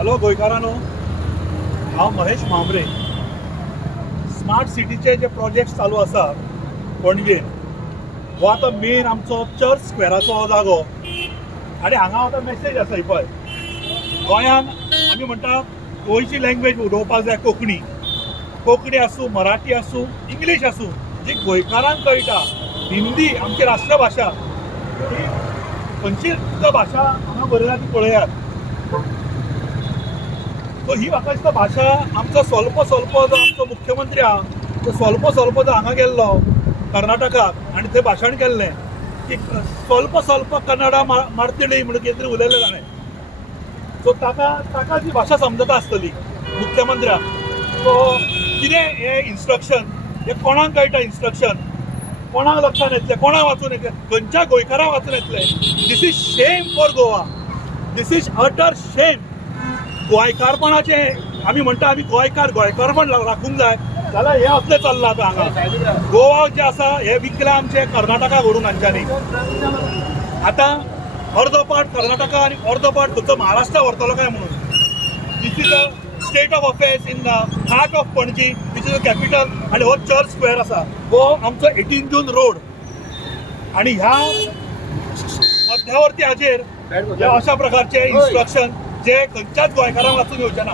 Hello गोंयकारांनो, हांव Mahesh मांबरे. Smart सिटीचे जे project चालू आसा पणजेन, हो आतां मेन आमचो चर्च स्क्वेराचो हो जागो. आनी हांगा आतां मेसेज आसा ही पळय, गोंयान आमी म्हणटा गोंयची लँग्वेज उलोवपाक जाय. कोंकणी आसूं, मराठी आसूं, इंग्लीश आसूं, जी गोंयकारांक कळटा. हिंदी आमची राष्ट्रभाषा, ही खंयची भाशा हांगा बरयल्या ती पळयात. सो ही म्हाका दिसता भाशा आमचो स्वल्प जो आमचो मुख्यमंत्री आहा, तो स्वल्प जो हांगा गेल्लो कर्नाटकाक आनी थंय भाशण केल्लें की स्वल्प कन्नडा मारतली म्हणून कितें तरी उलयलें ताणें. सो ताका जी भाशा समजता आसतली मुख्यमंत्र्याक. सो कितें हें इन्स्ट्रक्शन, हें कोणाक कळटा इन्स्ट्रक्शन, कोणाक लक्षांत येतलें, कोणाक वाचून येतलें, खंयच्या गोंयकाराक वाचून येतलें. This is shame for Goa. This is utter shame. गोंयकारपणाचे आमी म्हणटा, आमी गोंयकारपण राखूंक जाय जाल्यार हें असलें चल्लां आतां हांगा. गोवा जें आसा हें विकलां आमचें कर्नाटका व्हरून हांच्यांनी. आतां अर्दो पार्ट कर्नाटका आनी अर्दो पार्ट खंयचो महाराष्ट्रा व्हरतलो काय म्हणून. This is a state of affairs in the heart of Panaji, which is a capital. आनी हो चर्च स्क्वेअर आसा, हो आमचो 18 जून रोड. आनी ह्या मध्यावर्ती हाजेर अशा प्रकारचे इन्स्ट्रक्शन जे खंयच्याच गोंयकारांक वाचून येवचे ना.